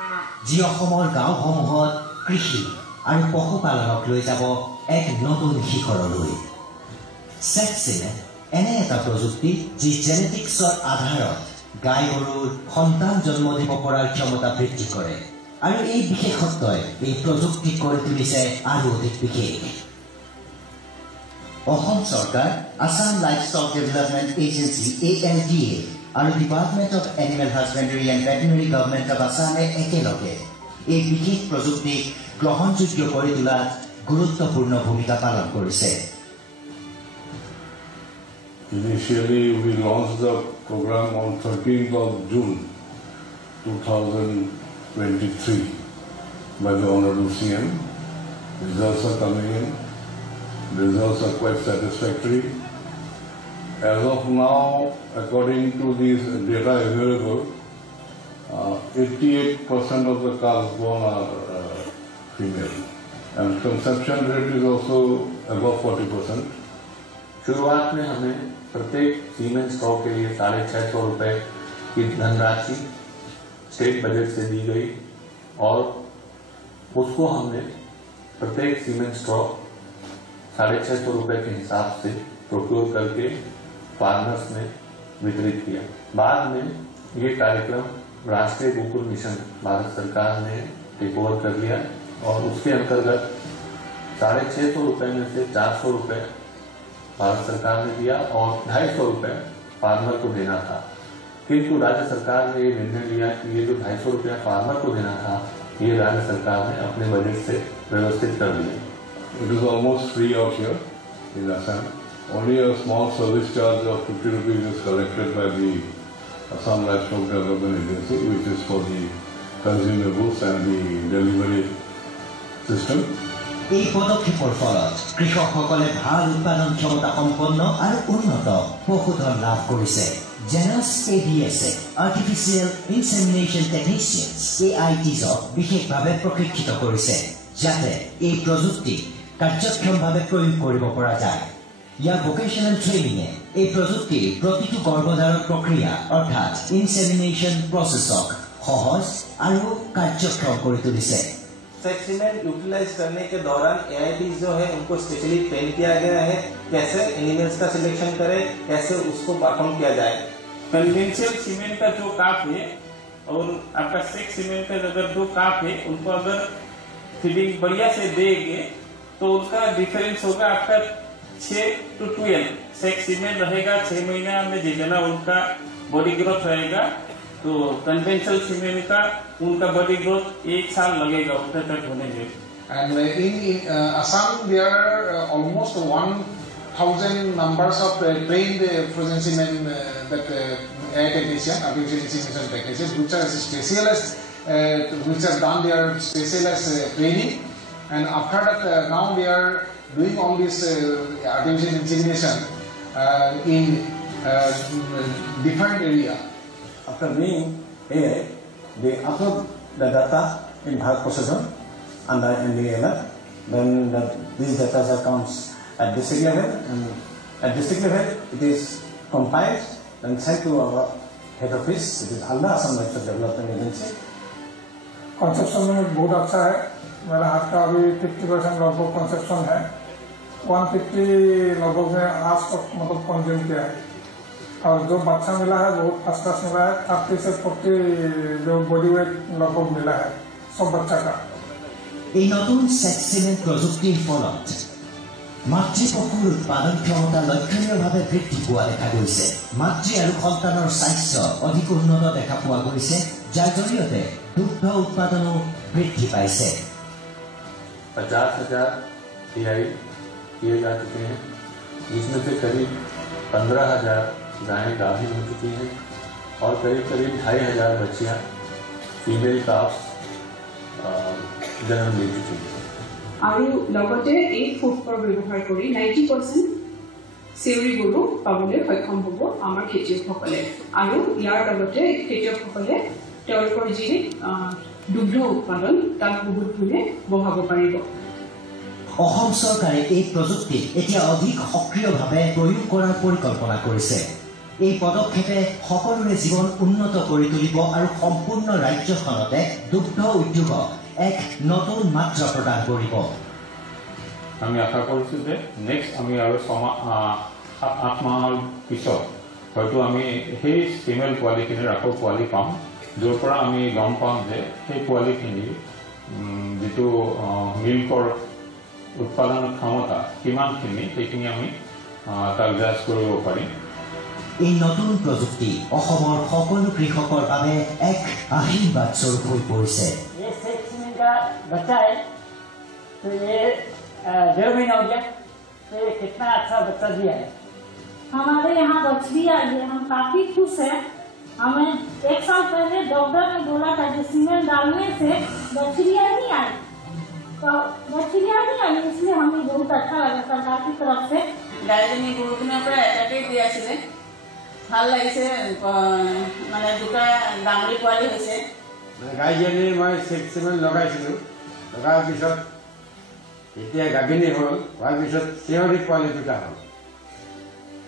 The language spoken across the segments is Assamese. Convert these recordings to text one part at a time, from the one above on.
যি অসমৰ গাঁওসমূহত কৃষি আৰু পশুপালনক লৈ যাব এক নতুন শিখৰলৈ। চেকচিমেণ্ট এনে এটা প্ৰযুক্তি যি জেনেটিক্সৰ আধাৰত গাই গৰুৰ সন্তান জন্ম দিব পৰাৰ ক্ষমতা বৃদ্ধি কৰে আৰু এই বিশেষত্বই এই প্ৰযুক্তি কৰি তুলিছে আৰু অধিক বিশেষ। অসম চৰকাৰ, Assam livestock development agency ALDA আৰু department of animal husbandry and veterinary government of আসামে একেলগে এই বিশেষ প্ৰযুক্তিক গ্ৰহণযোগ্য কৰি তোলাত গুৰুত্বপূৰ্ণ ভূমিকা পালন কৰিছে। Initially, we launched the program on 13th of June 2023 by the Honorable CM. Results are coming in. Results are quite satisfactory. As of now, according to these data available, 88% of the calves born are female, and conception rate is also above 40%. शुरुआत में हमें प्रत्येक सीमेन स्टॉक के लिए 650 रुपए की धनराशि स्टेट बजट से दी गई और उसको हमने प्रत्येक सीमेन स्टॉक 650 रुपए के हिसाब से प्रोक्योर करके फार्मर्स में वितरित किया। बाद में ये कार्यक्रम राष्ट्रीय गोकुल मिशन भारत सरकार ने टेक ओवर कर लिया और उसके अंतर्गत 650 रुपए में से 400 रुपए भारत सरकार ने दिया और 250 रुपए फार्मर को देना था। किंतु राज्य सरकार ने ये निर्णय लिया कि ये जो 250 रुपया फार्मर को देना था, ये राज्य सरकार ने अपने बजट से व्यवस्थित कर लिया। It is almost free out here in Assam. Only a small service charge of 50 rupees is collected by the Assam Livestock Development Agency, which is for the consumables and the delivery system. এই পদক্ষেপৰ ফলত কৃষকসকলে ভাল উৎপাদন ক্ষমতা সম্পন্ন আৰু উন্নত পশুধন লাভ কৰিছে। Genus ABS artificial insemination technicians AITs বিশেষভাৱে প্ৰশিক্ষিত কৰিছে যাতে এই প্ৰযুক্তি কাৰ্যক্ষমভাৱে প্ৰয়োগ কৰিব পৰা যায়। ইয়াৰ ভোকেশ্যনেল ট্ৰেইনিঙে এই প্ৰযুক্তিৰ প্ৰতিটো গৰ্ভধাৰণ প্ৰক্ৰিয়া অৰ্থাৎ ইনসেমিনেশ্যন প্ৰচেছক সহজ আৰু কাৰ্যক্ষম কৰি তুলিছে। सेक्सीमेंट यूटिलाइज करने के दौरान AITs जो है उनको स्पेशली ट्रेन किया गया है कैसे एनिमल्स का सिलेक्शन करें, कैसे उसको परफॉर्म किया जाए। कन्वेंशनल सीमेंट का जो काफ है और आपका सेक्स सीमेंट का अगर जो काफ है उनको अगर फीडिंग बढ़िया से देंगे तो उसका डिफरेंस होगा आपका 6 to 12। सेक्स सीमेंट रहेगा 6 महीना में जितना उनका बॉडी ग्रोथ रहेगा, तो कन्वेंशनल सीमेंट का उनका बॉडी ग्रोथ 1 साल लगेगा उतने तक होने में। And in Assam there are almost 1,000 numbers of trained frozen semen that air technician, artificial insemination technicians, which are specialized, which have done their specialized training, and after that now they are doing all this artificial insemination in different area. After being AI, they upload the data in Bharat processor under NDALR. Then these data comes at district level, and at district level it is compiled and sent to our head office, which is under Assam Livestock Development Agency. Conception में बहुत अच्छा है। मेरा हाथ का अभी 50% लगभग कंसेप्शन है। 150 लगभग में आज तक मतलब कंज्यूम किया है और जो बच्चा मिला है बहुत फर्स्ट क्लास मिला है। 30 से 40 जो बॉडी वेट लगभग मिला है सब बच्चा का। এই নতুন সেক্সিমেন্ট প্ৰযুক্তিৰ ফলত মাতৃ পশুৰ উৎপাদন ক্ষমতা লক্ষণীয়ভাৱে বৃদ্ধি পোৱা দেখা গৈছে। মাতৃ আৰু সন্তানৰ স্বাস্থ্য অধিক উন্নত দেখা পোৱা গৈছে, যাৰ জৰিয়তে দুগ্ধ উৎপাদনো বৃদ্ধি পাইছে। 50,000 PI किए जा चुके हैं, जिसमें से करीब 15,000 गायें गाभिन हो चुकी हैं और करीब 2,500 बच्चियां फीमेल काफ्स जन्म ले चुकी हैं। আৰু লগতে এই ফুড ফৰ ব্যৱহাৰ কৰি 90% চেউৰি গৰু পাবলৈ সক্ষম হ'ব আমাৰ খেতিয়কসকলে আৰু ইয়াৰ লগতে খেতিয়কসকলে তেওঁলোকৰ যি দুগ্ধ উৎপাদন তাক বহুত গুণে বঢ়াব পাৰিব। অসম চৰকাৰে এই প্ৰযুক্তি এতিয়া অধিক সক্ৰিয়ভাৱে প্ৰয়োগ কৰাৰ পৰিকল্পনা কৰিছে। এই পদক্ষেপে সকলোৰে জীৱন উন্নত কৰি তুলিব আৰু সম্পূৰ্ণ ৰাজ্যখনতে দুগ্ধ উদ্যোগক এক নতুন মাত্ৰা প্ৰদান কৰিব। আমি আশা কৰিছোঁ যে নেক্সট আমি আৰু 7-8 মাহৰ পিছত হয়তো আমি সেই ফিমেল পোৱালিখিনিৰ আকৌ পোৱালি পাম, য'ৰ পৰা আমি গম পাম যে সেই পোৱালিখিনিৰ যিটো মিল্কৰ উৎপাদন ক্ষমতা কিমানখিনি সেইখিনি আমি তাক জাজ কৰিব পাৰিম। এই নতুন প্ৰযুক্তি অসমৰ সকলো কৃষকৰ বাবে এক আশীৰ্বাদ স্বৰূপ হৈ পৰিছে। ये 6 सीमेंट का बच्चा है तो ये 1.5 महीना हो गया, तो ये कितना अच्छा बच्चा दिया है। हमारे यहाँ बछड़ी आई है, हम काफी खुश हैं। हमें 1 साल पहले डॉक्टर ने बोला था कि सीमेंट डालने से बछड़ियाँ नहीं आई, तो बछड़ियाँ नहीं आई, इसलिए हमें बहुत अच्छा लगा सरकार की तरफ से। গাইজনী গৰুখিনিৰ পৰা এটাকে দি আছিলে, ভাল লাগিছে, মানে দুটা ডাঙৰি পোৱালি হৈছে। গাইজনীৰ মই 6 চিমেণ্ট লগাইছিলোঁ, লগাৰ পিছত এতিয়া গাভিনী হ'ল, হোৱাৰ পিছত চিঞৰি পোৱালি দুটা হ'ল।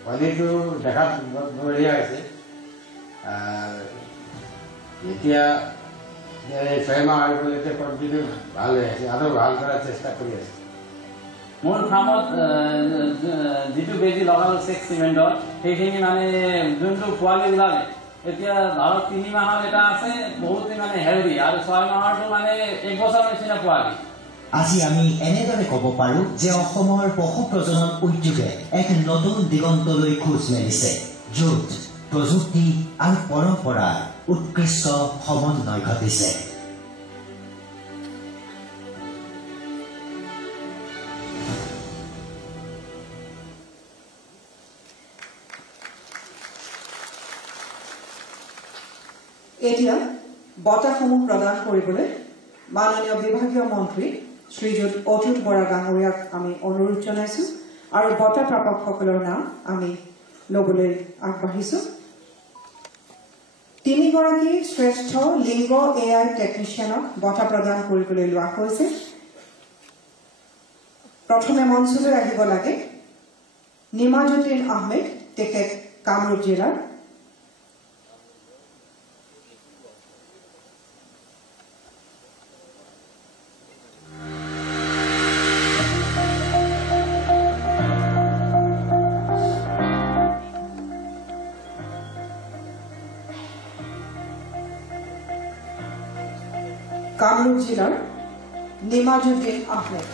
পোৱালিটো দেখাত বঢ়িয়া হৈছে। এতিয়া 6 মাহ হৈ গ'ল, এতিয়া কণ্টিনিউ ভাল হৈ আছে আৰু ভাল কৰাৰ চেষ্টা কৰি আছে। মোৰ ফাৰ্মত যিটো বেজি লগালোঁ 6 চিমেণ্টৰ, সেইখিনি মানে যোনটো পোৱালি ওলালে এতিয়া ধৰক 3 মাহৰ এটা আছে, বহুত মানে হেল্ডি, আৰু 6 মাহৰটো মানে 1 বছৰ নিচিনা পোৱালি। আজি আমি এনেদৰে ক'ব পাৰোঁ যে অসমৰ পশু প্ৰজনন উদ্যোগে এক নতুন দিগন্তলৈ খোজ মেলিছে, য'ত প্ৰযুক্তি আৰু পৰম্পৰাৰ উৎকৃষ্ট সমন্বয় ঘটিছে। এতিয়া বঁটাসমূহ প্ৰদান কৰিবলৈ মাননীয় বিভাগীয় মন্ত্ৰী শ্ৰীযুত অতুল বৰা ডাঙৰীয়াক আমি অনুৰোধ জনাইছো আৰু বঁটা প্ৰাপকসকলৰ নাম আমি ল'বলৈ আগবাঢ়িছো। 3 গৰাকী শ্ৰেষ্ঠ লিংগ AI টেকনিচিয়ানক বঁটা প্ৰদান কৰিবলৈ লোৱা হৈছে। প্ৰথমে মঞ্চলৈ আহিব লাগে নিমাজুদ্দিন আহমেদ, তেখেত কামৰূপ জিলাৰ। কামৰূপ জেলাৰ নিমাজুদ্দিন আহমেদ।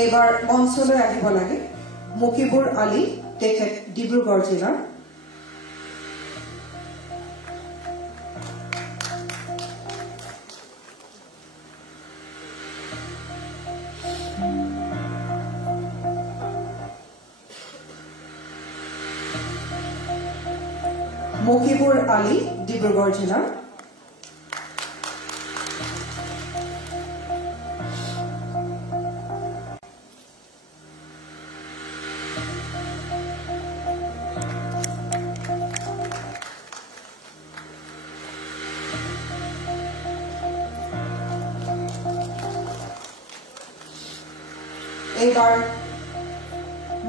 এবাৰ মঞ্চলৈ আহিব লাগে মুকিবুৰ আলী, তেখেত ডিব্ৰুগড় জিলাৰ। মুকিবুৰ আলী, ডিব্ৰুগড় জিলাৰ। এইবাৰ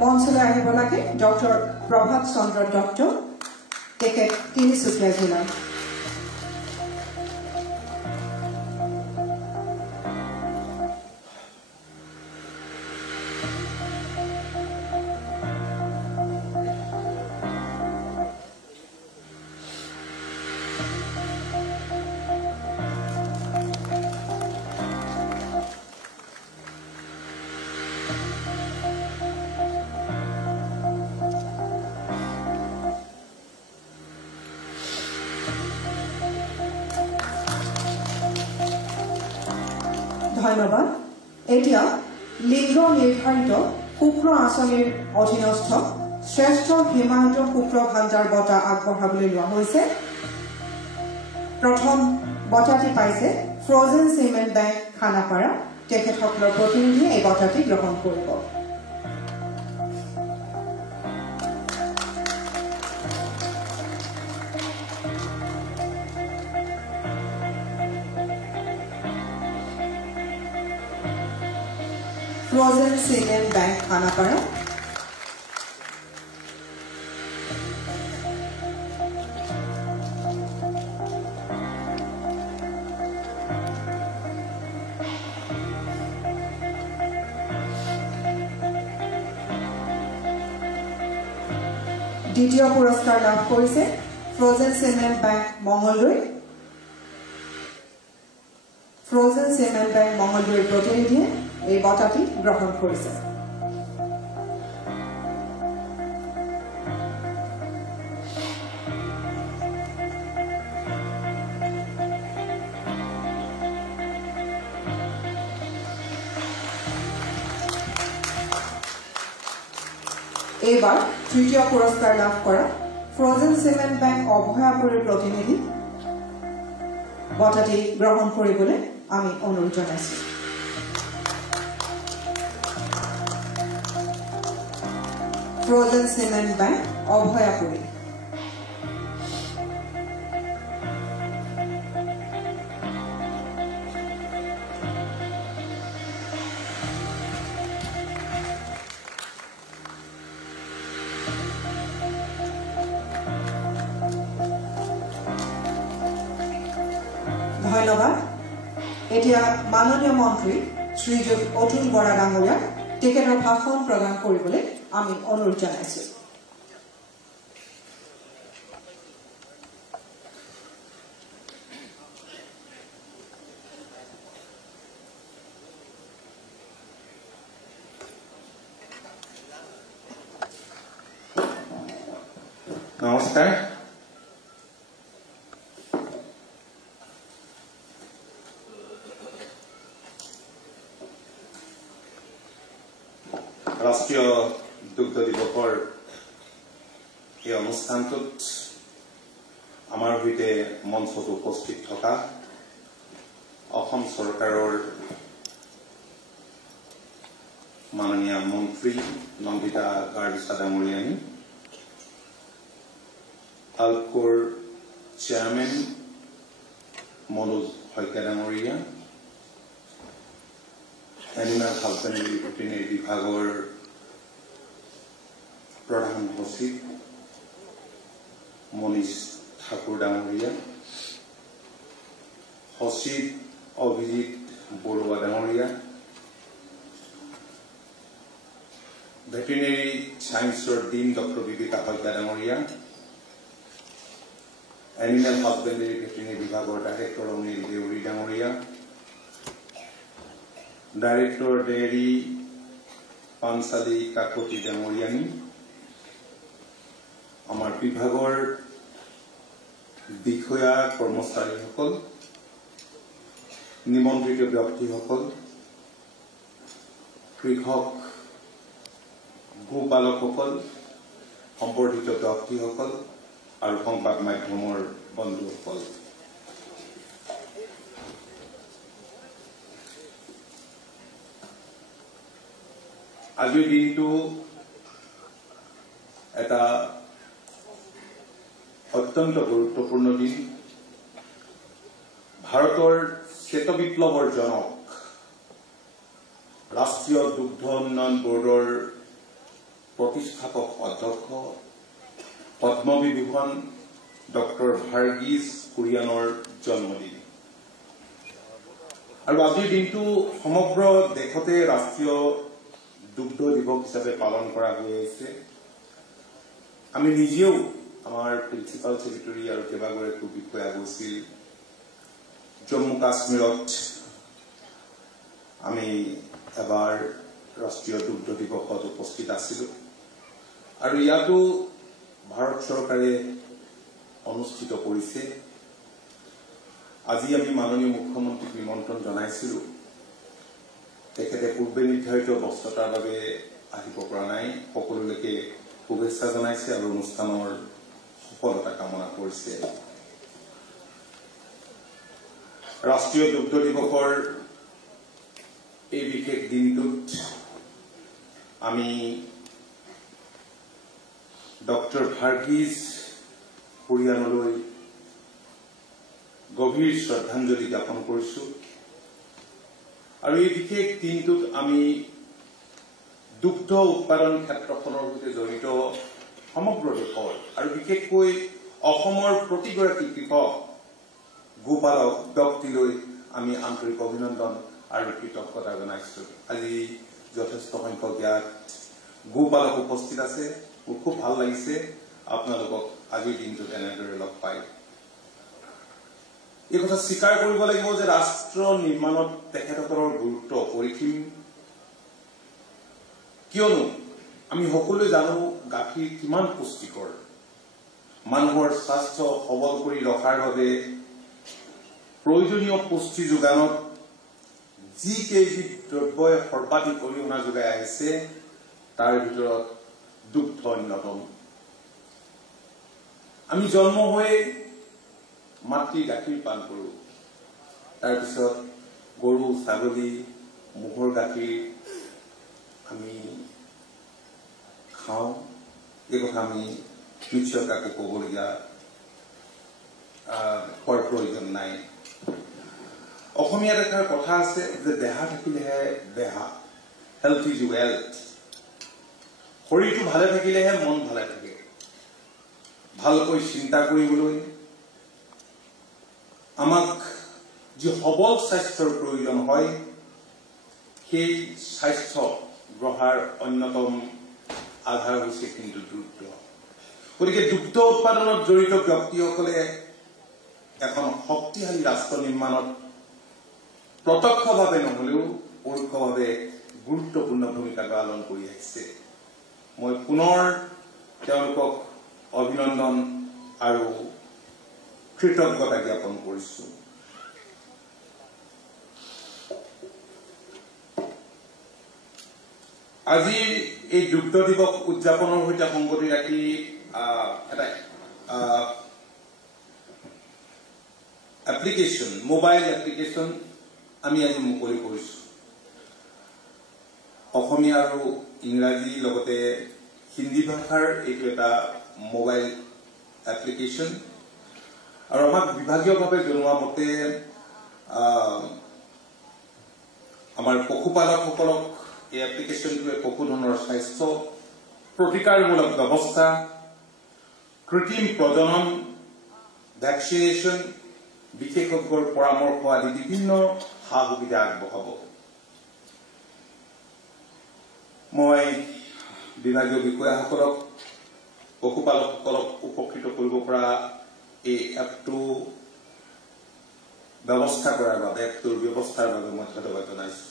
মঞ্চলৈ আহিব লাগে ডক্টৰ প্ৰভাত চন্দ্ৰ দত্ত, তেখেত তিনিচুকীয়া জিলাৰ। ধন্যবাদ। এতিয়া লিংগ নিৰ্ধাৰিত শুক্ৰ আঁচনিৰ অধীনস্থ শ্ৰেষ্ঠ হিমায়িত শুক্ৰ ভাণ্ডাৰ বঁটা আগবঢ়াবলৈ লোৱা হৈছে। প্ৰথম বঁটাটি পাইছে ফ্ৰজেন চিমেণ্ট বেংক খানাপাৰা তেখেতসকলৰ প্ৰতিনিধিয়ে এই বঁটাটি গ্ৰহণ কৰিব ফ্ৰজেন চিমেণ্ট বেংক খানাপাৰা দ্বিতীয় পুৰস্কাৰ লাভ কৰিছে frozen semen bank Mangaldai frozen semen bank মঙলদৈৰ প্ৰতিনিধিয়ে এই বঁটাটি গ্ৰহণ কৰিছে এইবাৰ তৃতীয় পুৰস্কাৰ লাভ কৰা ফ্ৰজেন চিমেণ্ট বেংক অভয়াপুৰীৰ প্ৰতিনিধি বঁটাটি গ্ৰহণ কৰিবলৈ আমি অনুৰোধ জনাইছোঁ ফ্ৰজেন চিমেণ্ট বেংক অভয়াপুৰী ধন্যবাদ এতিয়া মাননীয় মন্ত্ৰী শ্ৰীযুত অতুল বৰা ডাঙৰীয়াক তেখেতৰ ভাষণ প্ৰদান কৰিবলৈ আমি অনুৰোধ জনাইছোঁ নমস্কাৰ ৰাষ্ট্ৰীয় দুগ্ধ দিৱসৰ এই অনুষ্ঠানটোত আমাৰ সৈতে মঞ্চত উপস্থিত থকা অসম চৰকাৰৰ মাননীয় মন্ত্ৰী নন্দিতা গাৰ্গিছা ডাঙৰীয়ানী আলকোৰ চেয়াৰমেন মনোজ শইকীয়া ডাঙৰীয়া এনিমেল হাজবেণ্ডাৰী ভেটেৰিনেৰী বিভাগৰ প্ৰধান সচিব মনীষ ঠাকুৰ ডাঙৰীয়া সচিব অভিজিত বৰুৱা ডাঙৰীয়া ভেটেৰিনেৰী সায়েন্সৰ ডিন ডক্টৰ বিবেকা শইকীয়া ডাঙৰীয়া এনিমেল হাজবেণ্ডাৰী ভেটেৰিনেৰী বিভাগৰ ডাইৰেক্টৰ অনিল দেউৰী ডাঙৰীয়া ডাইৰেক্টৰ ডেইৰী পাঞ্চালী কাকতি ডাঙৰীয়ানী আমাৰ বিভাগৰ বিষয়া কৰ্মচাৰীসকল নিমন্ত্ৰিত ব্যক্তিসকল কৃষক গোপালকসকল সম্বৰ্ধিত ব্যক্তিসকল আৰু সংবাদ মাধ্যমৰ বন্ধুসকল আজিৰ দিনটো এটা অত্যন্ত গুৰুত্বপূৰ্ণ দিন ভাৰতৰ শ্বেত বিপ্লৱৰ জনক ৰাষ্ট্ৰীয় দুগ্ধ উন্নয়ন বোৰ্ডৰ প্ৰতিষ্ঠাপক অধ্যক্ষ পদ্মবিভূষণ ডক্টৰ ভাৰ্গীজ কুৰিয়ানৰ জন্মদিন আৰু আজিৰ দিনটো সমগ্ৰ দেশতে ৰাষ্ট্ৰীয় দুগ্ধ দিৱস হিচাপে পালন কৰা হৈ আছে আমি নিজেও আমাৰ প্ৰিন্সিপাল ছেক্ৰেটাৰী আৰু কেইবাগৰাকী বিষয়া গৈছিল জম্মু কাশ্মীৰত আমি এবাৰ ৰাষ্ট্ৰীয় দুগ্ধ দিৱসত উপস্থিত আছিলোঁ আৰু ইয়াতো ভাৰত চৰকাৰে অনুষ্ঠিত কৰিছে আজি আমি মাননীয় মুখ্যমন্ত্ৰীক নিমন্ত্ৰণ জনাইছিলোঁ তেখেতে পূৰ্বে নিৰ্ধাৰিত ব্যস্ততাৰ বাবে আহিব পৰা নাই সকলোলৈকে শুভেচ্ছা জনাইছে আৰু অনুষ্ঠানৰ সফলতা কামনা কৰিছে ৰাষ্ট্ৰীয় দুগ্ধ দিৱসৰ এই বিশেষ দিনটোত আমি ডক্টৰ ভাৰ্গিজ পৰিয়াললৈ গভীৰ শ্ৰদ্ধাঞ্জলি জ্ঞাপন কৰিছো আৰু এই বিশেষ দিনটোত আমি দুগ্ধ উৎপাদন ক্ষেত্ৰখনৰ সৈতে জড়িত সমগ্ৰ দেশৰ আৰু বিশেষকৈ অসমৰ প্ৰতিগৰাকী কৃষক গোপালক ব্যক্তিলৈ আমি আন্তৰিক অভিনন্দন আৰু কৃতজ্ঞতা জনাইছো। আজি যথেষ্ট সংখ্যক ইয়াত গোপালক উপস্থিত আছে। মোৰ খুব ভাল লাগিছে আপোনালোকক আজিৰ দিনটোত এনেদৰে লগ পাই। এই কথা স্বীকাৰ কৰিব লাগিব যে ৰাষ্ট্ৰ নিৰ্মাণত তেখেতসকলৰ গুৰুত্ব অপৰিসীম। কিয়নো আমি সকলোৱে জানো গাখীৰ কিমান পুষ্টিকৰ। মানুহৰ স্বাস্থ্য সবল কৰি ৰখাৰ বাবে প্ৰয়োজনীয় পুষ্টি যোগানত যি কেইবিধ দ্ৰব্যই সৰ্বাধিক অৰিহণা যোগাই আহিছে তাৰ ভিতৰত দুগ্ধ অন্যতম। আমি জন্ম হৈ মাতৃ গাখীৰ পান কৰো, তাৰপিছত গৰু ছাগলী ম'হৰ গাখীৰ আমি খাওঁ। এই কথা আমি নিশ্চয় কাকো ক'বলগীয়া হোৱাৰ প্ৰয়োজন নাই। অসমীয়াত এষাৰ কথা আছে যে দেহা থাকিলেহে দেহা, হেল্থ ইজ ৱেল্থ। শৰীৰটো ভালে থাকিলেহে মন ভালে থাকে। ভালকৈ চিন্তা কৰিবলৈ আমাক যি সবল স্বাস্থ্যৰ প্ৰয়োজন হয় সেই স্বাস্থ্য গঢ়াৰ অন্যতম আধাৰ হৈছে কিন্তু দুগ্ধ। গতিকে দুগ্ধ উৎপাদনত জড়িত ব্যক্তিসকলে এখন শক্তিশালী ৰাষ্ট্ৰ নিৰ্মাণত প্ৰত্যক্ষভাৱে নহলেও পৰোক্ষভাৱে গুৰুত্বপূৰ্ণ ভূমিকা পালন কৰি আহিছে। মই পুনৰ তেওঁলোকক অভিনন্দন আৰু কৃতজ্ঞতা জ্ঞাপন কৰিছো। আজি এই দুগ্ধ দিৱস উদযাপনৰ সৈতে সংগতি ৰাখি এটা এপ্লিকেশ্যন, মোবাইল এপ্লিকেশ্যন আমি আজি মুকলি কৰিছো। অসমীয়া আৰু ইংৰাজীৰ লগতে হিন্দী ভাষাৰ এইটো এটা মোবাইল এপ্লিকেশ্যন আৰু আমাক বিভাগীয়ভাৱে জনোৱা মতে আমাৰ পশুপালকসকলক এই এপ্লিকেশ্যনটোৱে পশুধনৰ স্বাস্থ্য, প্ৰতিকাৰমূলক ব্যৱস্থা, কৃত্ৰিম প্ৰজনন, ভেকচিনেশ্যন, বিশেষজ্ঞৰ পৰামৰ্শ আদি বিভিন্ন সা সুবিধা আগবঢ়াব। মই বিভাগীয় বিষয়াসকলক, পশুপালকসকলক উপকৃত কৰিব পৰা এই এপটো ব্যৱস্থাৰ বাবে মই ধন্যবাদ জনাইছো।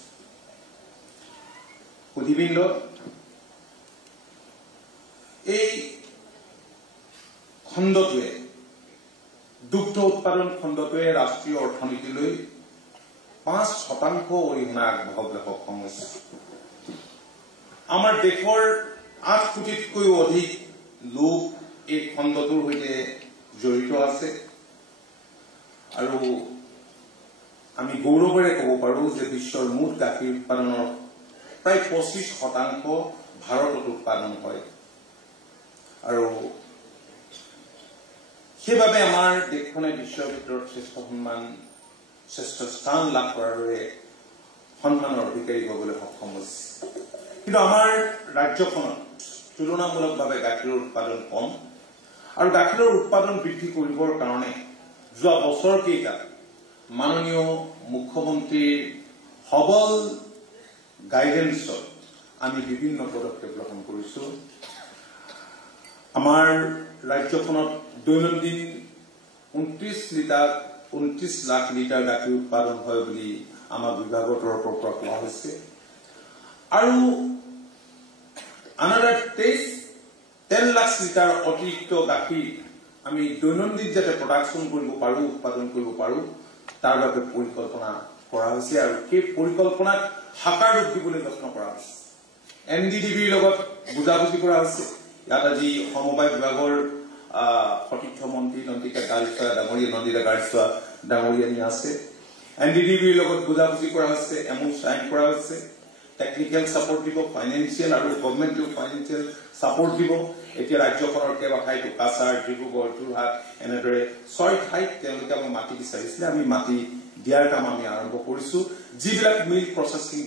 সুধীবৃন্দ, এই খণ্ডটোৱে, দুগ্ধ উৎপাদন খণ্ডটোৱে ৰাষ্ট্ৰীয় অৰ্থনীতিলৈ 5% অৰিহণা আগবঢ়াবলৈ সক্ষম হৈছে। আমাৰ দেশৰ 8 কোটিতকৈও অধিক লোক এই খণ্ডটোৰ সৈতে জড়িত আছে আৰু আমি গৌৰৱেৰে ক'ব পাৰো যে বিশ্বৰ মুঠ গাখীৰ উৎপাদনৰ প্ৰায় 25% ভাৰতত উৎপাদন হয় আৰু সেইবাবে আমাৰ দেশখনে বিশ্বৰ ভিতৰত শ্ৰেষ্ঠ স্থান লাভ কৰাৰ দৰে সন্মানৰ অধিকাৰী হ'বলৈ সক্ষম হৈছে। কিন্তু আমাৰ ৰাজ্যখনত তুলনামূলকভাৱে গাখীৰৰ উৎপাদন কম আৰু গাখীৰৰ উৎপাদন বৃদ্ধি কৰিবৰ কাৰণে যোৱা বছৰ কেইটাত মাননীয় মুখ্যমন্ত্ৰীৰ সবল গাইডেন্সত আমি বিভিন্ন পদক্ষেপ গ্ৰহণ কৰিছো। আমাৰ ৰাজ্যখনত দৈনন্দিন 29 লাখ লিটাৰ গাখীৰ উৎপাদন হয় বুলি আমাৰ বিভাগৰ তৰফৰ পৰা কোৱা হৈছে আৰু another 10 লাখ লিটাৰ অতিৰিক্ত গাখীৰ আমি দৈনন্দিন যাতে প্ৰডাকশ্যন কৰিব পাৰো, উৎপাদন কৰিব পাৰো তাৰ বাবে পৰিকল্পনা কৰা হৈছে আৰু সেই পৰিকল্পনাক সাকাৰ ৰূপ দিবলৈ যত্ন কৰা হৈছে। NDDBৰ লগত বুজাবুজি কৰা হৈছে। ইয়াত আজি সমবায় বিভাগৰ সতীৰ্থ মন্ত্ৰী নন্দিতা গাৰ্গোৱা ডাঙৰীয়া আছে এনডিডিবিৰ লগত বুজাবুজি কৰা হৈছে, এমও সাইন কৰা হৈছে, টেকনিক্যাল সাপোৰ্ট দিব, ফাইনেন্সিয়াল আৰু গভৰ্ণমেণ্টেও ফাইনেন্সিয়াল সাপোৰ্ট দিব। এতিয়া ৰাজ্যখনৰ কেইবা ঠাইতো কাছাৰ, ডিব্ৰুগড়, যোৰহাট এনেদৰে 6 ঠাইত তেওঁলোকে আমাক মাটি বিচাৰিছিলে। আমি মাটি দিয়াৰ কাম আমি আৰম্ভ কৰিছো। যিবিলাক মিল্ক প্ৰচেছিং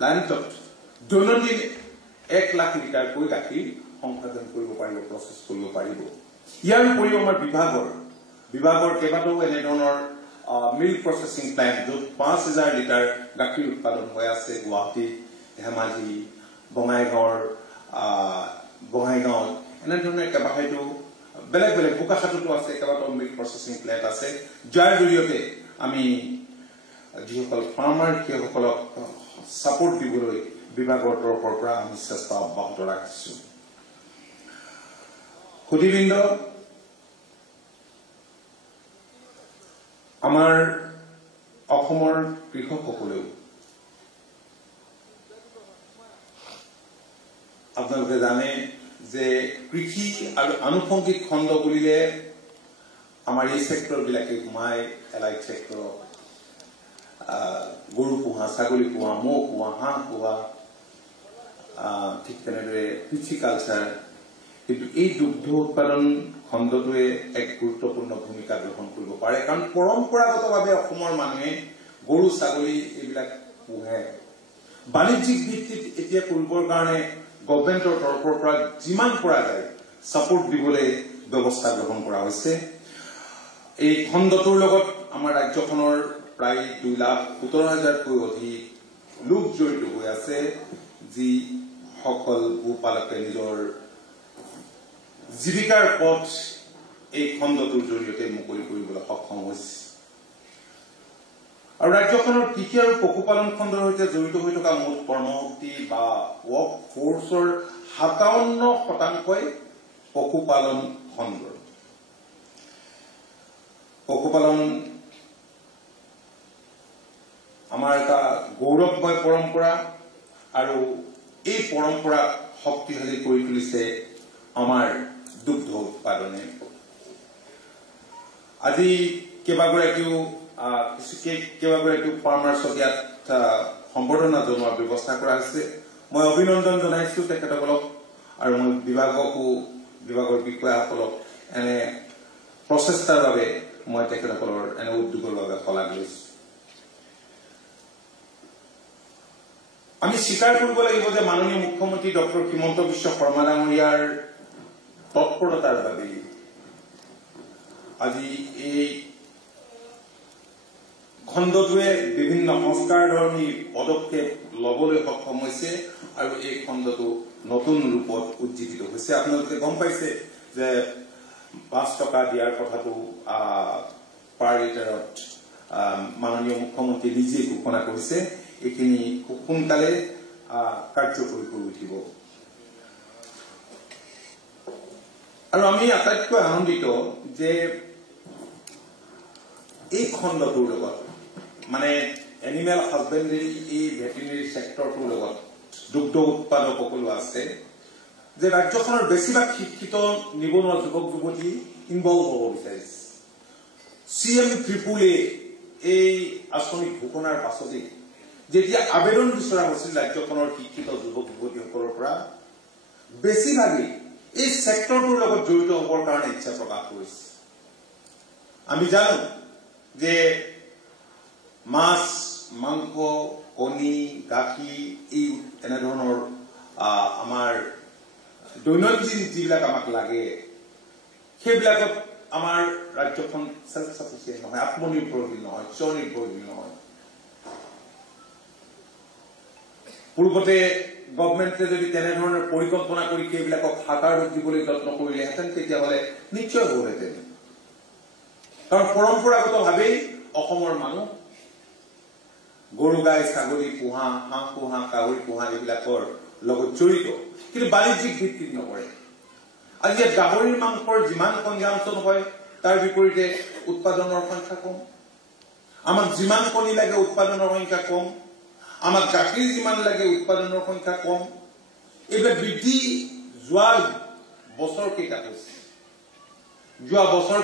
প্লান্টত দৈনন্দিন 1 লাখ লিটাৰকৈ গাখীৰ সংসাধন কৰিব পাৰিব, প্ৰচেছ কৰিব পাৰিব। ইয়াৰ উপৰিও আমাৰ বিভাগৰ কেইবাটাও এনেধৰণৰ মিল্ক প্ৰচেছিং প্লান্ট য'ত 5000 লিটাৰ গাখীৰ উৎপাদন হৈ আছে। গুৱাহাটী, ধেমাজি, বঙাইগাঁও এনেধৰণে কেইবাঠাইতো বেলেগ বেলেগ বোকাখাততো আছে, কেইবাটাও মিল্ক প্ৰচেছিং প্লান্ট আছে, যাৰ জৰিয়তে আমি যিসকল ফাৰ্মাৰ সেইসকলক সাপোৰ্ট দিবলৈ বিভাগৰ তৰফৰ পৰা আমি চেষ্টা অব্যাহত ৰাখিছো। সুধীবৃন্দ, আমাৰ অসমৰ কৃষকসকলেও আপোনালোকে জানে যে কৃষি আৰু আনুষংগিক খণ্ড বুলিলে আমাৰ এই সেক্টৰবিলাকে সোমাই, এলাইড সেক্টৰ, গৰু পোহা, ছাগলী পোহা, মৌ পোহা, হাঁহ পোহা, ঠিক তেনেদৰে পিচিকালচাৰ। কিন্তু এই দুগ্ধ উৎপাদন খণ্ডটোৱে এক গুৰুত্বপূৰ্ণ ভূমিকা গ্ৰহণ কৰিব পাৰে, কাৰণ পৰম্পৰাগতভাৱে অসমৰ মানুহে গৰু ছাগলী এইবিলাক পোহে। বাণিজ্যিক ভিত্তিত এতিয়া কৰিবৰ কাৰণে গভৰ্ণমেণ্টৰ তৰফৰ পৰা যিমান পৰা যায় সাপোৰ্ট দিবলৈ ব্যৱস্থা গ্ৰহণ কৰা হৈছে। এই খণ্ডটোৰ লগত আমাৰ ৰাজ্যখনৰ প্ৰায় 2,17,000তকৈ অধিক লোক জড়িত হৈ আছে, যিসকল গোপালকে নিজৰ জীৱিকাৰ পথ এই খণ্ডটোৰ জৰিয়তে মুকলি কৰিবলৈ সক্ষম হৈছে। আৰু ৰাজ্যখনৰ কৃষি আৰু পশুপালন খণ্ডৰ সৈতে জড়িত হৈ থকা মুঠ কৰ্মশক্তি বা ৱৰ্ক ফৰ্চৰ 57% পশুপালন খণ্ডৰ। পশুপালন আমাৰ এটা গৌৰৱময় পৰম্পৰা, আৰু এই পৰম্পৰা শক্তিশালী কৰি তুলিছে আমাৰ দুগ্ধ উৎপাদনে। আজি কেইবাগৰাকীও ফাৰ্মাৰ্ছক ইয়াত সম্বৰ্ধনা জনোৱাৰ ব্যৱস্থা কৰা হৈছে। মই অভিনন্দন জনাইছো তেখেতসকলক, আৰু মই বিভাগৰ বিষয়াসকলক এনে প্ৰচেষ্টাৰ বাবে মই তেখেতসকলৰ এনে উদ্যোগৰ বাবে শলাগ লৈছো। আমি স্বীকাৰ কৰিব লাগিব যে মাননীয় মুখ্যমন্ত্ৰী ডক্টৰ হিমন্ত বিশ্ব শৰ্মা ডাঙৰীয়াৰ তৎপৰতাৰ বাবে আজি এই খণ্ডটোৱে বিভিন্ন সংস্কাৰধৰ্মী পদক্ষেপ লবলৈ সক্ষম হৈছে, আৰু এই খণ্ডটো নতুন ৰূপত উজ্জীৱিত হৈছে। আপোনালোকে গম পাইছে যে 5 টকা দিয়াৰ কথাটো পাৰ লিটাৰত মাননীয় মুখ্যমন্ত্ৰী নিজে ঘোষণা কৰিছে। এইখিনি খুব সোনকালে কাৰ্যকৰী কৰি উঠিব। আৰু আমি আটাইতকৈ আনন্দিত যে এই খণ্ডটোৰ লগত, মানে এনিমেল হাজবেণ্ডাৰী, এই ভেটেৰিনেৰী সেক্টৰটোৰ লগত দুগ্ধ উৎপাদকসকলো আছে, যে ৰাজ্যখনৰ বেছিভাগ শিক্ষিত নিবনুৱা যুৱক যুৱতী ইনভলভ হ'ব বিচাৰিছে। CM-AAA এই আঁচনি ঘোষণাৰ পাছতেই যেতিয়া আবেদন বিচৰা হৈছিল ৰাজ্যখনৰ শিক্ষিত যুৱক যুৱতীসকলৰ পৰা, বেছিভাগেই এই সেক্টৰটোৰ লগত জড়িত হ'বৰ কাৰণে ইচ্ছা প্ৰকাশ কৰিছে। আমি জানো যে মাছ, মাংস, কণী, গাখীৰ, এই এনেধৰণৰ আমাৰ দৈনন্দিন যিবিলাক আমাক লাগে, সেইবিলাকত আমাৰ ৰাজ্যখন সেল্ফ সাফিচিয়েণ্ট নহয়, আত্মনিৰ্ভৰশীল নহয়, স্বনিৰ্ভৰশীল নহয়। পূৰ্বতে গভৰ্ণমেণ্টে যদি তেনেধৰণৰ পৰিকল্পনা কৰি সেইবিলাকক সাকাৰ ৰূপ দিবলৈ যত্ন কৰিলেহেঁতেন, তেতিয়াহ'লে নিশ্চয় হ'লহেঁতেন। কাৰণ পৰম্পৰাগতভাৱেই অসমৰ মানুহ গৰু গাই ছাগলী পোহা, হাঁহ পোহা, গাহৰি পোহা এইবিলাকৰ লগত জড়িত, কিন্তু বাণিজ্যিক ভিত্তিত নকৰে। আজি ইয়াত গাহৰিৰ মাংসৰ যিমান কনজাম্পচন হয়, তাৰ বিপৰীতে উৎপাদনৰ সংখ্যা কম। আমাক যিমান কণী লাগে উৎপাদনৰ সংখ্যা কম, আমাক গাখীৰ যিমান লাগে উৎপাদনৰ সংখ্যা কম। এইবিলাক বৃদ্ধি যোৱা বছৰ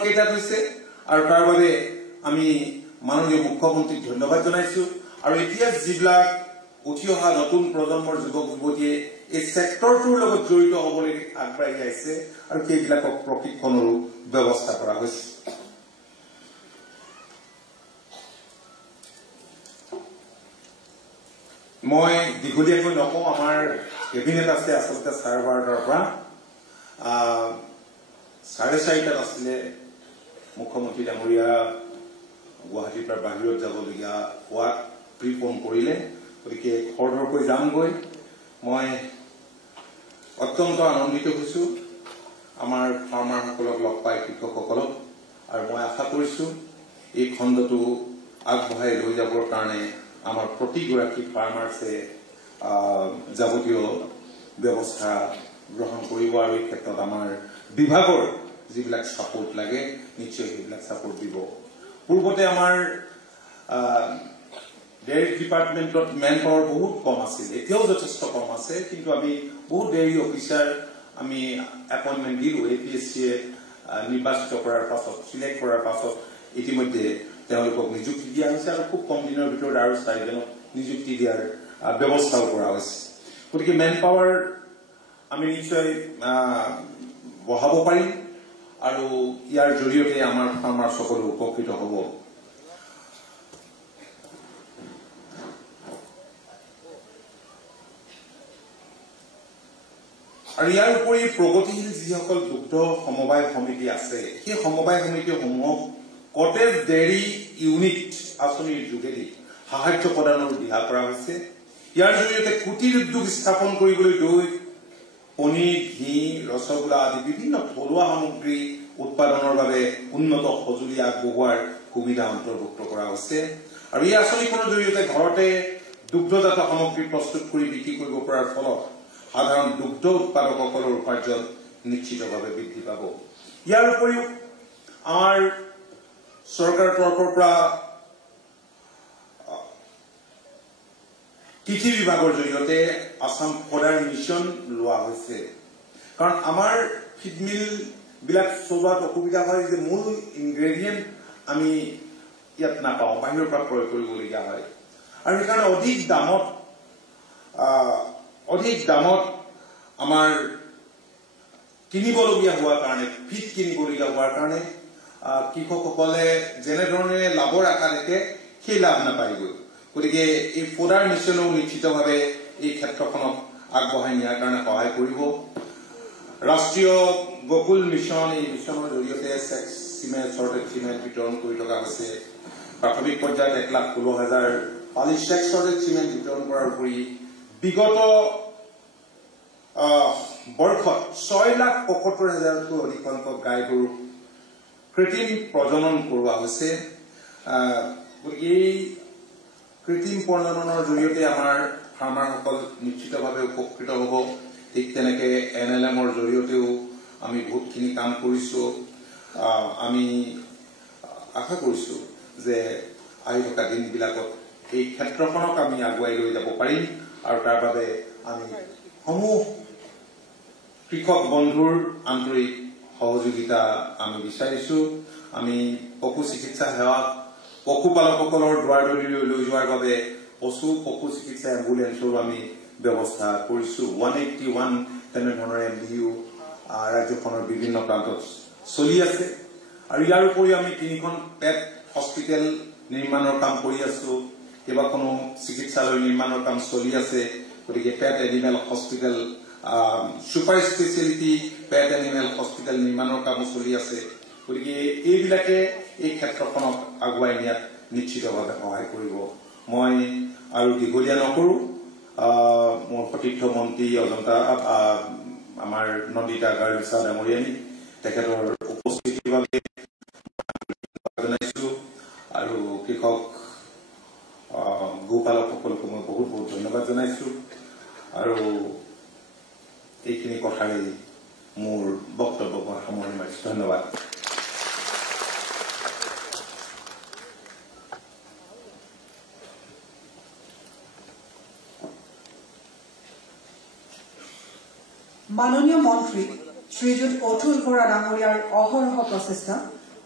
কেইটাত হৈছে, আৰু তাৰ বাবে আমি মাননীয় মুখ্যমন্ত্ৰীক ধন্যবাদ জনাইছো আৰু এতিয়া যিবিলাক উঠি অহা নতুন প্ৰজন্মৰ যুৱক যুৱতীয়ে এই সেক্টৰটোৰ লগত জড়িত হ'বলৈ আগবাঢ়ি আহিছে আৰু সেইবিলাকক প্ৰশিক্ষণৰো ব্যৱস্থা কৰা হৈছে মই দীঘলীয়াকৈ নকওঁ আমাৰ কেবিনেট আছে আচলতে 12:30 পৰা 4:30 আছিলে মুখ্যমন্ত্ৰী ডাঙৰীয়া গুৱাহাটীৰ পৰা বাহিৰত যাবলগীয়া হোৱাত প্ৰিপন কৰিলে গতিকে খৰধৰকৈ যামগৈ মই অত্যন্ত আনন্দিত হৈছো আমাৰ ফাৰ্মাৰসকলক লগ পাই কৃষকসকলক আৰু মই আশা কৰিছো এই খণ্ডটো আগবঢ়াই লৈ যাবৰ কাৰণে আমাৰ প্ৰতিগৰাকী ফাৰ্মাৰ্ছে যাৱতীয় ব্যৱস্থা গ্ৰহণ কৰিব আৰু এই ক্ষেত্ৰত আমাৰ বিভাগৰ যিবিলাক সাপোৰ্ট লাগে নিশ্চয় সেইবিলাক সাপোৰ্ট দিব পূৰ্বতে আমাৰ ডেইৰী ডিপাৰ্টমেণ্টত মেন পাৱাৰ বহুত কম আছিল এতিয়াও যথেষ্ট কম আছে কিন্তু আমি বহুত ডেইৰী অফিচাৰ আমি এপইণ্টমেণ্ট দিলোঁ APSCয়ে নিৰ্বাচিত কৰাৰ পাছত চিলেক্ট কৰাৰ পাছত ইতিমধ্যে তেওঁলোকক নিযুক্তি দিয়া হৈছে আৰু খুব কম দিনৰ ভিতৰত আৰু 4জনক নিযুক্তি দিয়াৰ ব্যৱস্থাও কৰা হৈছে গতিকে মেন পাৱাৰ আমি নিশ্চয় বঢ়াব পাৰিম আৰু ইয়াৰ জৰিয়তে আমাৰ ফাৰ্মাৰ সকলো উপকৃত হ'ব আৰু ইয়াৰ উপৰি প্ৰগতিশীল যিসকল দুগ্ধ সমবায় সমিতি আছে সেই সমবায় সমিতিসমূহক কটেজ ডেইৰী ইউনিট আঁচনিৰ যোগেদি সাহায্য প্ৰদানৰ দিহা কৰা হৈছে ইয়াৰ জৰিয়তে কুটিৰ উদ্যোগ স্থাপন কৰিবলৈ দৈ পনীৰ ঘি ৰসগোল্লা আদি বিভিন্ন থলুৱা সামগ্ৰী উৎপাদনৰ বাবে উন্নত সঁজুলি আগবঢ়োৱাৰ সুবিধা অন্তৰ্ভুক্ত কৰা হৈছে আৰু এই আঁচনিখনৰ জৰিয়তে ঘৰতে দুগ্ধজাত সামগ্ৰী প্ৰস্তুত কৰি বিক্ৰী কৰিব পৰাৰ ফলত সাধাৰণ দুগ্ধ উৎপাদকসকলৰ উপাৰ্জন নিশ্চিতভাৱে বৃদ্ধি পাব ইয়াৰ উপৰিও আমাৰ চৰকাৰৰ তৰফৰ পৰা কৃষি বিভাগৰ জৰিয়তে আসাম ফডাৰ মিছন লোৱা হৈছে কাৰণ আমাৰ ফিড মিল বিলাক চলোৱাত অসুবিধা হয় যে মূল ইনগ্ৰেডিয়েণ্ট আমি ইয়াত নাপাওঁ বাহিৰৰ পৰা ক্ৰয় কৰিবলগীয়া হয় আৰু সেইকাৰণে অধিক দামত আমাৰ কিনিবলগীয়া হোৱাৰ কাৰণে ফিড কিনিবলগীয়া হোৱাৰ কাৰণে কৃষকসকলে যেনেধৰণে লাভৰ আশা দেখে সেই লাভ নাপায়গৈ গতিকে এই ফডাৰ মিছনেও নিশ্চিতভাৱে এই ক্ষেত্ৰখনক আগবঢ়াই নিয়াৰ কাৰণে সহায় কৰিব ৰাষ্ট্ৰীয় গকুল মিছন এই মিছনৰ জৰিয়তে চৰ্টেড চিমেণ্ট বিতৰণ কৰি থকা হৈছে প্ৰাথমিক পৰ্যায়ত 1,16,000 পালি চৰ্টেড চিমেণ্ট বিতৰণ কৰাৰ উপৰি বিগত বৰ্ষত 6,75,000তকৈ অধিক সংখ্যক গাই গৰু কৃত্ৰিম প্ৰজনন কৰোৱা হৈছে গতিকে এই কৃত্ৰিম প্ৰজননৰ জৰিয়তে আমাৰ ফাৰ্মাৰসকল নিশ্চিতভাৱে উপকৃত হ'ব ঠিক তেনেকে NLMৰ জৰিয়তেও আমি বহুতখিনি কাম কৰিছো আমি আশা কৰিছো যে আহি থকা দিনবিলাকত এই ক্ষেত্ৰখনক আমি আগুৱাই লৈ যাব পাৰিম আৰু তাৰ বাবে আমি সমূহ কৃষক বন্ধুৰ আন্তৰিক সহযোগিতা আমি বিচাৰিছো আমি পশু চিকিৎসা সেৱা পশুপালকসকলৰ দুৱাৰদলিলৈ লৈ যোৱাৰ বাবে পশু চিকিৎসা এম্বুলেন্সৰো আমি ব্যৱস্থা কৰিছো 181 তেনেধৰণৰ MDU ৰাজ্যখনৰ বিভিন্ন প্ৰান্তত চলি আছে আৰু ইয়াৰ উপৰিও আমি 3খন পেট হস্পিটেল নিৰ্মাণৰ কাম কৰি আছো কেইবাখনো চিকিৎসালয় নিৰ্মাণৰ কাম চলি আছে গতিকে পেট এনিমেল হস্পিটেল সুপাৰ স্পেচিয়েলিটি পেট এনিমেল হস্পিটেল নিৰ্মাণৰ কাম চলি আছে গতিকে এইবিলাকে এই ক্ষেত্ৰখনক আগুৱাই নিয়াত নিশ্চিতভাৱে সহায় কৰিব মই আৰু দীঘলীয়া নকৰো মোৰ সতীৰ্থ মন্ত্ৰী অজন্তা আমাৰ নন্দিতা গাৰ্লছা ডাঙৰীয়ানী তেখেতৰ উপস্থিতিৰ বাবে জনাইছো আৰু কৃষক গোপালকসকলক মই বহুত বহুত ধন্যবাদ জনাইছো আৰু এইখিনি কথাৰে মোৰ বক্তব্য মই সামৰণি মাৰিছো ধন্যবাদ মাননীয় মন্ত্ৰী শ্ৰীযুত অতুল বৰা ডাঙৰীয়াৰ অহৰহ প্ৰচেষ্টা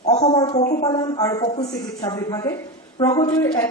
অসমৰ পশুপালন আৰু পশু চিকিৎসা বিভাগে প্ৰগতিৰ এক